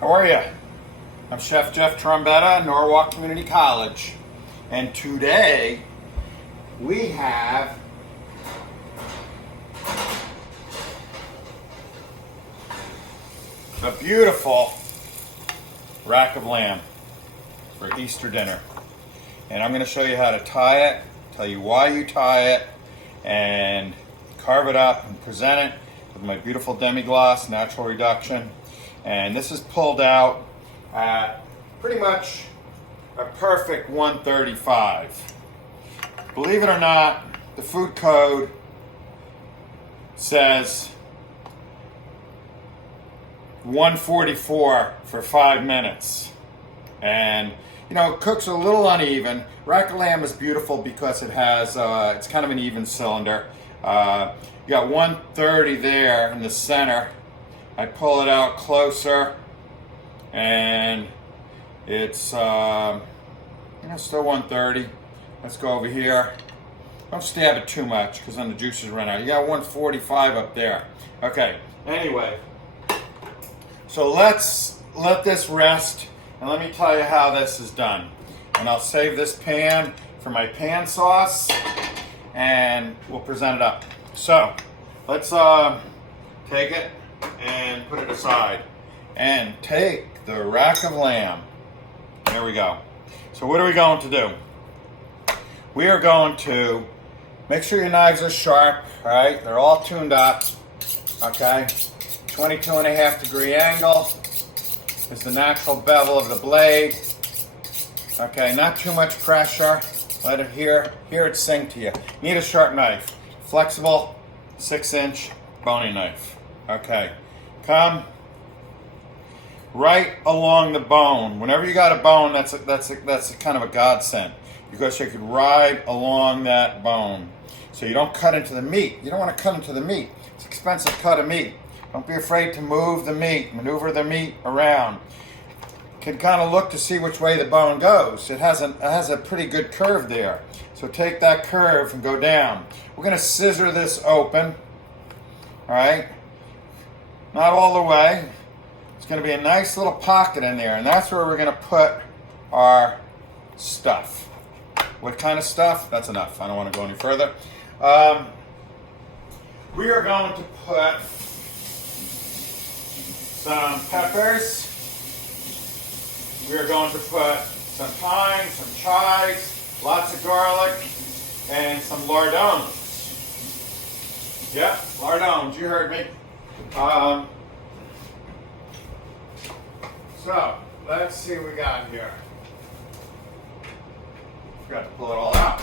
How are you? I'm Chef Jeff Trombetta, Norwalk Community College. And today we have a beautiful rack of lamb for Easter dinner. And I'm going to show you how to tie it, tell you why you tie it, and carve it up and present it with my beautiful demi-glace natural reduction. And this is pulled out at pretty much a perfect 135. Believe it or not, the food code says 144 for 5 minutes. And you know, it cooks a little uneven. Rack of lamb is beautiful because it has, it's kind of an even cylinder. You got 130 there in the center. I pull it out closer and it's still 130. Let's go over here. Don't stab it too much because then the juices run out. You got 145 up there. Okay, anyway, so let's let this rest and let me tell you how this is done. And I'll save this pan for my pan sauce and we'll present it up. So let's take it and put it aside and take the rack of lamb. There we go. So what are we going to do? We are going to make sure your knives are sharp, all right? They're all tuned up, okay? 22.5-degree angle is the natural bevel of the blade. Okay, not too much pressure. Let it hear it sing to you. Need a sharp knife. Flexible 6-inch boning knife. Okay, come right along the bone. Whenever you got a bone, that's a kind of a godsend because you could ride along that bone. So you don't cut into the meat. You don't want to cut into the meat. It's an expensive cut of meat. Don't be afraid to move the meat, maneuver the meat around. Can kind of look to see which way the bone goes. It has a pretty good curve there. So take that curve and go down. We're going to scissor this open. All right. Not all the way. It's going to be a nice little pocket in there, and that's where we're going to put our stuff. What kind of stuff? That's enough. I don't want to go any further. We are going to put some peppers. We are going to put some thyme, some chives, lots of garlic, and some lardons. Yeah, lardons, you heard me. So, let's see what we got here. Forgot to pull it all out.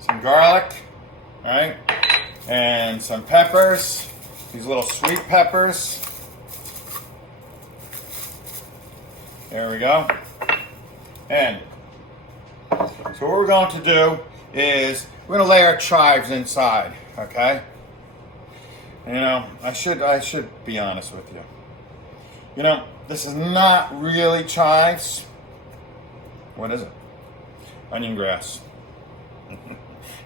Some garlic, right? And some peppers, these little sweet peppers. There we go. And so what we're going to do is we're going to lay our chives inside, okay? You know, I should be honest with you. You know, this is not really chives. What is it? Onion grass.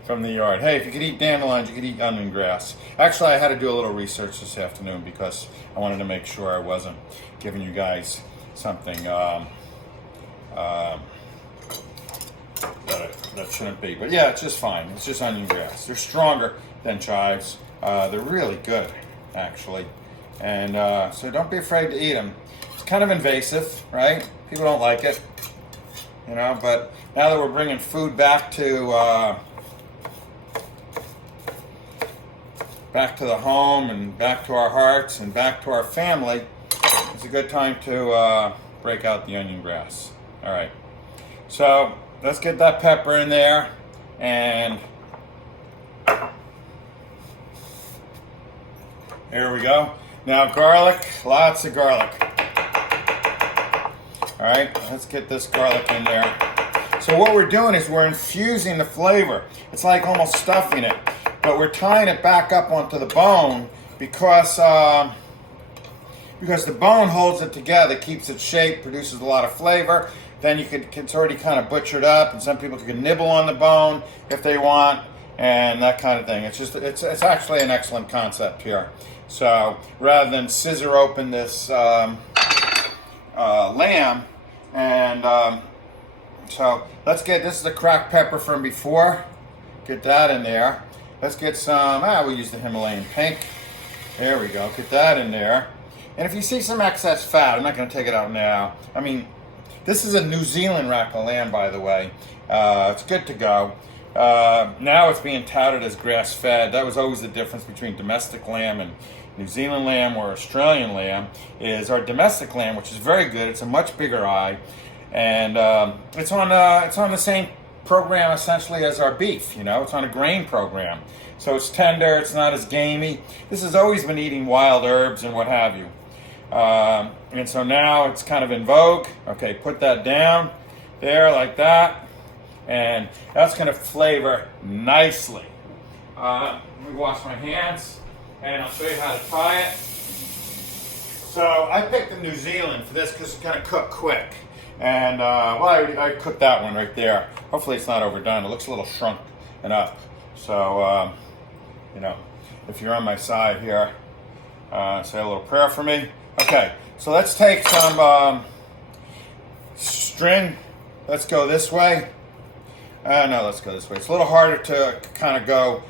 From the yard. Hey, if you could eat dandelions, you could eat onion grass. Actually, I had to do a little research this afternoon because I wanted to make sure I wasn't giving you guys something that shouldn't be. But yeah, it's just fine. It's just onion grass. They're stronger than chives. They're really good, actually. And so don't be afraid to eat them. It's kind of invasive, right? People don't like it, you know. But now that we're bringing food back to the home and back to our hearts and back to our family, it's a good time to break out the onion grass. All right, so let's get that pepper in there, and there we go. Now garlic, lots of garlic. All right, let's get this garlic in there. So what we're doing is we're infusing the flavor. It's like almost stuffing it, but we're tying it back up onto the bone because the bone holds it together, keeps its shape, produces a lot of flavor. Then it's already kind of butchered up, and some people can nibble on the bone if they want, and that kind of thing. It's actually an excellent concept here. So rather than scissor open this lamb, and so let's get, this is the cracked pepper from before. Get that in there. Let's get some, we'll use the Himalayan pink. There we go, get that in there. And if you see some excess fat, I'm not gonna take it out now. I mean, this is a New Zealand rack of lamb, by the way. It's good to go. Now it's being touted as grass-fed. That was always the difference between domestic lamb and New Zealand lamb or Australian lamb, is our domestic lamb, which is very good. It's a much bigger eye, and it's on the same program essentially as our beef. You know, it's on a grain program, so it's tender. It's not as gamey. This has always been eating wild herbs and what have you, and so now it's kind of in vogue. Okay, put that down there like that. And that's going to flavor nicely. Let me wash my hands, and I'll show you how to tie it. So I picked the New Zealand for this because it's going to cook quick. And well, I cooked that one right there. Hopefully it's not overdone. It looks a little shrunk and up. So, you know, if you're on my side here, say a little prayer for me. Okay, so let's take some string. Let's go this way. No, let's go this way. It's a little harder to kind of go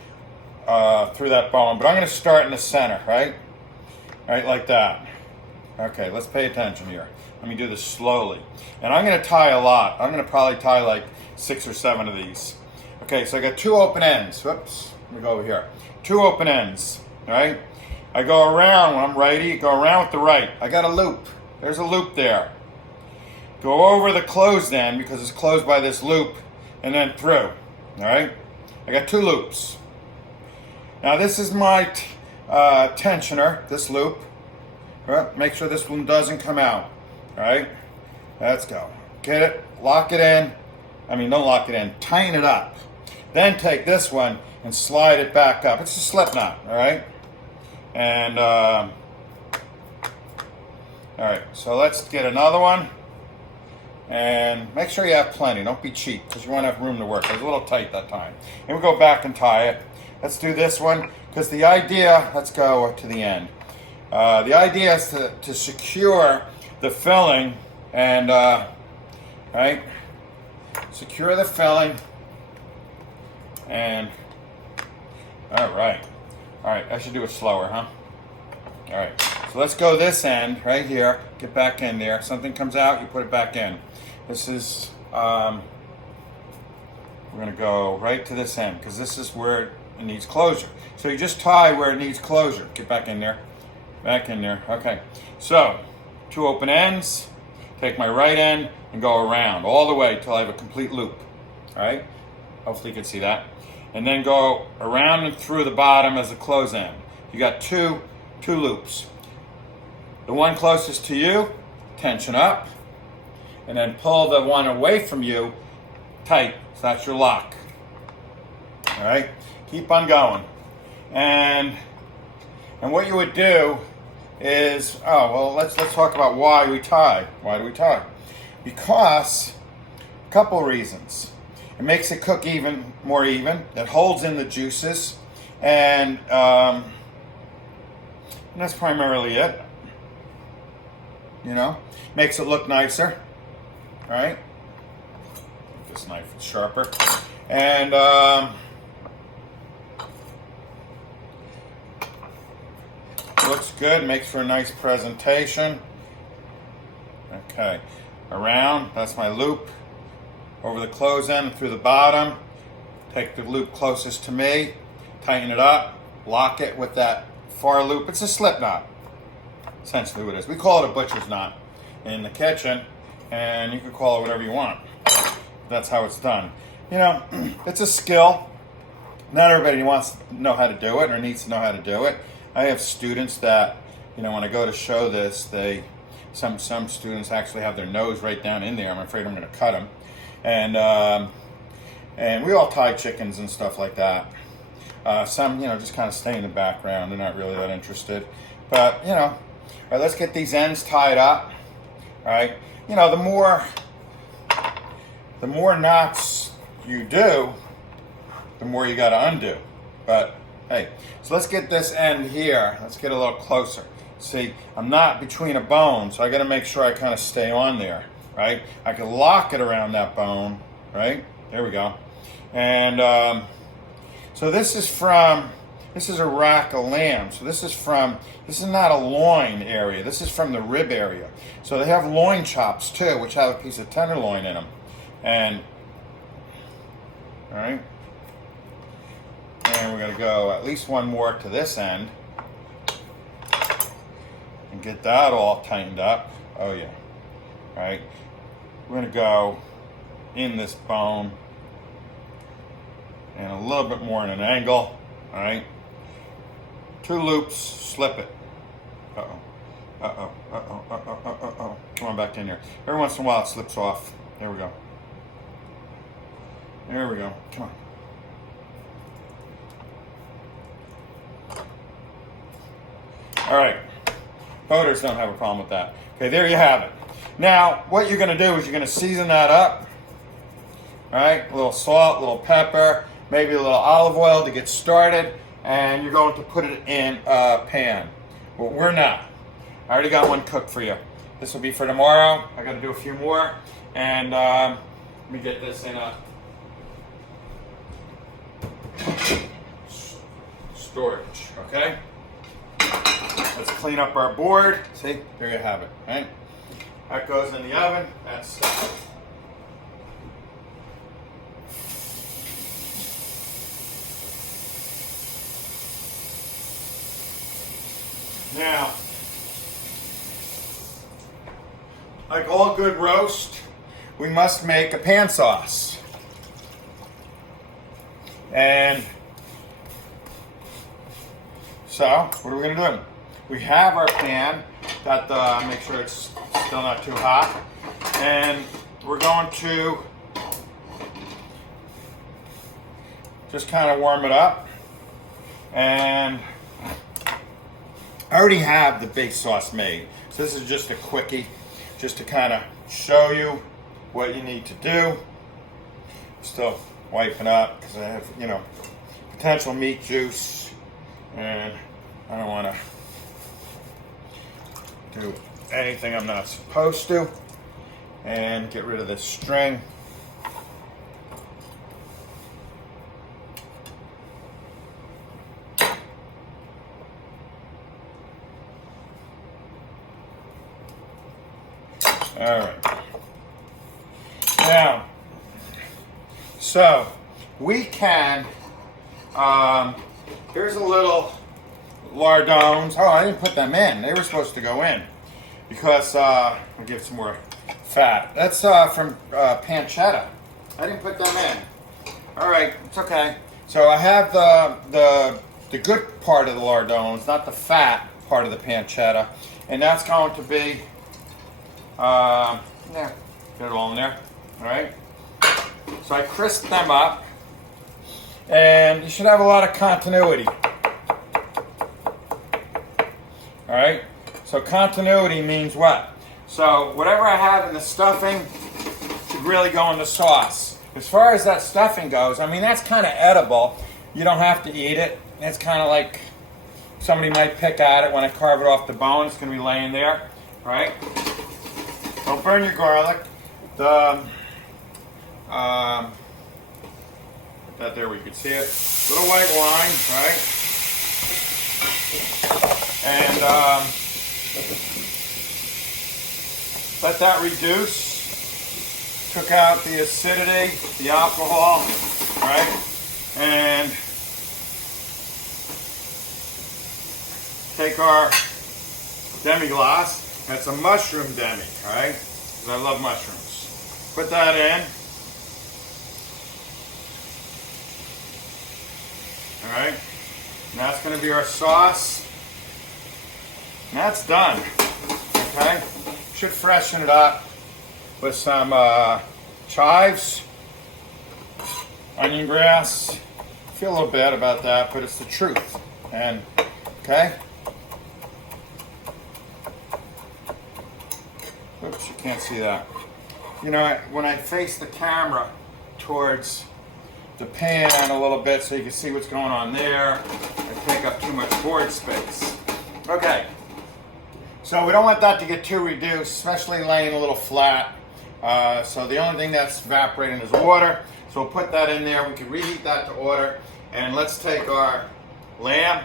through that bone, but I'm going to start in the center, right? Right, like that. Okay, let's pay attention here. Let me do this slowly. And I'm going to tie a lot. I'm going to probably tie like 6 or 7 of these. Okay, so I got 2 open ends. Whoops, let me go over here. 2 open ends, right? I go around when I'm righty, go around with the right. I got a loop. There's a loop there. Go over the closed end because it's closed by this loop, and then through, all right? I got 2 loops. Now this is my tensioner, this loop. Well, make sure this one doesn't come out, all right? Let's go. Get it, lock it in. I mean, don't lock it in, tighten it up. Then take this one and slide it back up. It's a slip knot, all right? And, all right, so let's get another one. And make sure you have plenty. Don't be cheap because you won't have room to work. It was a little tight that time. And we'll go back and tie it. Let's do this one because the idea, let's go to the end. The idea is to secure the filling and, right? Secure the filling and, all right. All right, I should do it slower, huh? All right, so let's go this end right here. Get back in there. Something comes out, you put it back in. This is, we're gonna go right to this end because this is where it needs closure. So you just tie where it needs closure. Get back in there, back in there. Okay, so 2 open ends, take my right end and go around all the way till I have a complete loop, all right? Hopefully you can see that. And then go around and through the bottom as a close end. You got two loops. The one closest to you, tension up, and then pull the one away from you tight, so that's your lock. All right, keep on going. And what you would do is, let's talk about why we tie. Why do we tie? Because a couple reasons. It makes it cook more even. It holds in the juices, and that's primarily it. You know, makes it look nicer. Right? This knife is sharper, and looks good. Makes for a nice presentation. Okay, around. That's my loop. Over the close end through the bottom. Take the loop closest to me. Tighten it up. Lock it with that far loop. It's a slip knot. Essentially what it is. We call it a butcher's knot in the kitchen, and you can call it whatever you want. That's how it's done. You know, it's a skill. Not everybody wants to know how to do it or needs to know how to do it. I have students that, you know, when I go to show this, some students actually have their nose right down in there. I'm afraid I'm going to cut them. And we all tie chickens and stuff like that. Some, you know, just kind of stay in the background. They're not really that interested. But, you know, all right, let's get these ends tied up. All right. You know, the more knots you do, the more you got to undo. But, hey, so let's get this end here. Let's get a little closer. See, I'm not between a bone, so I got to make sure I kind of stay on there, right? I can lock it around that bone, right? There we go. And so this is a rack of lamb. So this is not a loin area. This is from the rib area. So they have loin chops too, which have a piece of tenderloin in them. And, all right. And we're going to go at least one more to this end. And get that all tightened up. Oh yeah. All right. We're going to go in this bone and a little bit more in an angle. All right. 2 loops, slip it. Uh-oh. Uh-oh. Uh-oh. Uh-oh. Uh-oh. Uh-oh. Come on back in here. Every once in a while it slips off. There we go. There we go. Come on. All right. Boaters don't have a problem with that. Okay, there you have it. Now, what you're going to do is you're going to season that up. All right, a little salt, a little pepper, maybe a little olive oil to get started, and you're going to put it in a pan. Well, we're not. I already got one cooked for you. This will be for tomorrow. I got to do a few more, and let me get this in a storage, okay? Let's clean up our board. See, there you have it, right? That goes in the oven. That's now, like all good roast, we must make a pan sauce. And so, what are we going to do? We have our pan. Got the, make sure it's still not too hot. And we're going to just kind of warm it up. And I already have the base sauce made. So this is just a quickie, just to kind of show you what you need to do. Still wiping up because I have, potential meat juice. And I don't want to do anything I'm not supposed to. And get rid of this string. All right. Now, so we can, here's a little lardons. Oh, I didn't put them in. They were supposed to go in because we'll give some more fat. That's from pancetta. I didn't put them in. All right, it's okay. So I have the good part of the lardons, not the fat part of the pancetta, and that's going to be there. Get it all in there. All right. So I crisp them up, and you should have a lot of continuity. All right. So continuity means what? So whatever I have in the stuffing should really go in the sauce. As far as that stuffing goes, I mean, that's kind of edible. You don't have to eat it. It's kind of like somebody might pick at it when I carve it off the bone. It's going to be laying there, right? Don't burn your garlic. Put that there where you can see it. Little white wine, right? And let that reduce. Took out the acidity, the alcohol, right? And take our demi-glace. That's a mushroom demi, all right? Because I love mushrooms. Put that in. All right? And that's going to be our sauce. And that's done. Okay? Should freshen it up with some chives, onion grass. I feel a little bad about that, but it's the truth. And, okay? Oops, you can't see that. You know, when I face the camera towards the pan a little bit so you can see what's going on there, I take up too much board space. Okay, So we don't want that to get too reduced, especially laying a little flat. So the only thing that's evaporating is water. So we'll put that in there. We can reheat that to order. And let's take our lamb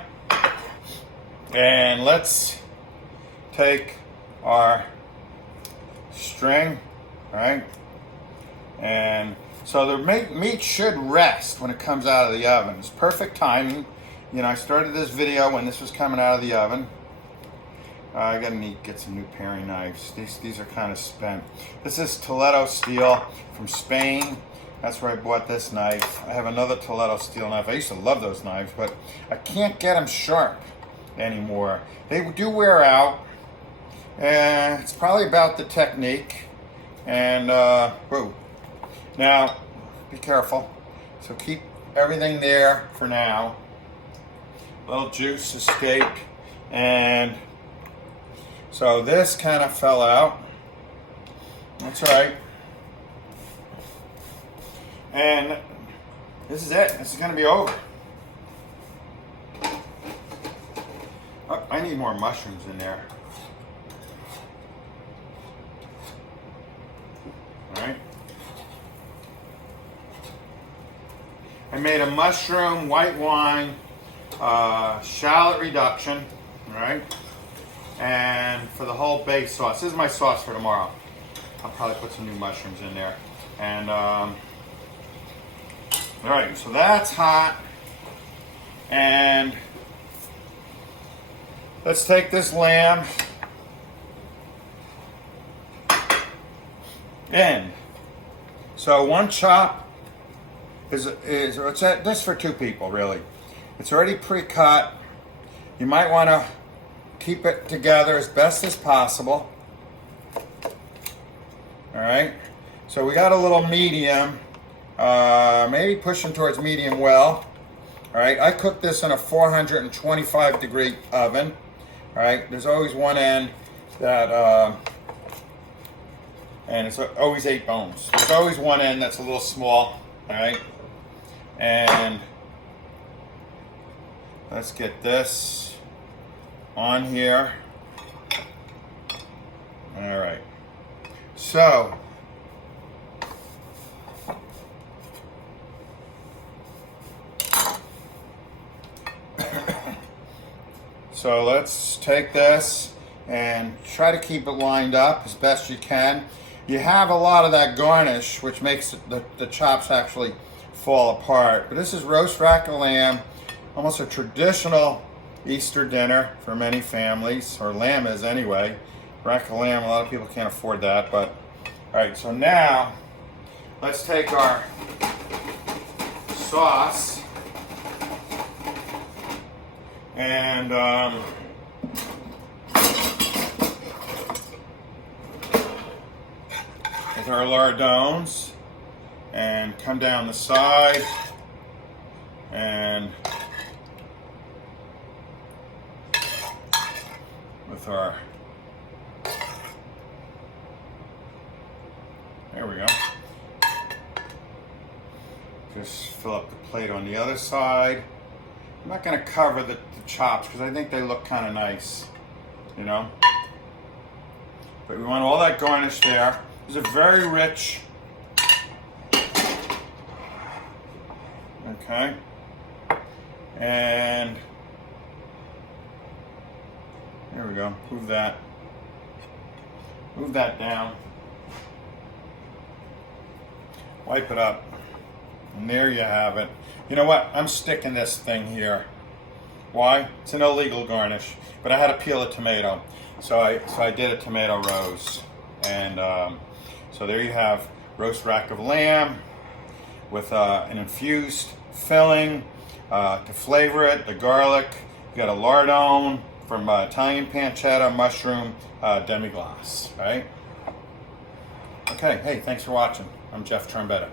and let's take our string, right? And so the meat should rest when it comes out of the oven. It's perfect timing. You know, I started this video when this was coming out of the oven. I gotta get some new paring knives. These are kind of spent. This is Toledo steel from Spain. That's where I bought this knife. I have another Toledo steel knife. I used to love those knives, but I can't get them sharp anymore. They do wear out. And it's probably about the technique. And whoa. Now, be careful. So keep everything there for now. A little juice escaped. And so this kind of fell out. That's all right. And this is it. This is going to be over. Oh, I need more mushrooms in there. All right. I made a mushroom white wine shallot reduction, right? And for the whole base sauce, this is my sauce for tomorrow. I'll probably put some new mushrooms in there. And all right, so that's hot. And let's take this lamb in. So one chop is this for two people, really. It's already pre-cut. You might want to keep it together as best as possible. All right. So we got a little medium, maybe pushing towards medium well. All right. I cooked this in a 425 degree oven. All right. There's always one end that, and it's always 8 bones. There's always one end that's a little small. All right. And let's get this on here. All right. So so let's take this and try to keep it lined up as best you can. You have a lot of that garnish, which makes the chops actually fall apart. But this is roast rack of lamb, almost a traditional Easter dinner for many families, or lamb is anyway. Rack of lamb, a lot of people can't afford that, but all right, so now let's take our sauce and with our lardones and come down the side and with our, there we go. Just fill up the plate on the other side. I'm not going to cover the chops because I think they look kind of nice, you know. But we want all that garnish there. It's a very rich. Okay. And there we go. Move that down. Wipe it up. And there you have it. You know what? I'm sticking this thing here. Why? It's an illegal garnish. But I had to peel a tomato. So I did a tomato rose. And so there you have roast rack of lamb with an infused filling to flavor it, the garlic. You got a lardone from Italian pancetta, mushroom, demi-glace, right? Okay, hey, thanks for watching. I'm Jeff Trombetta.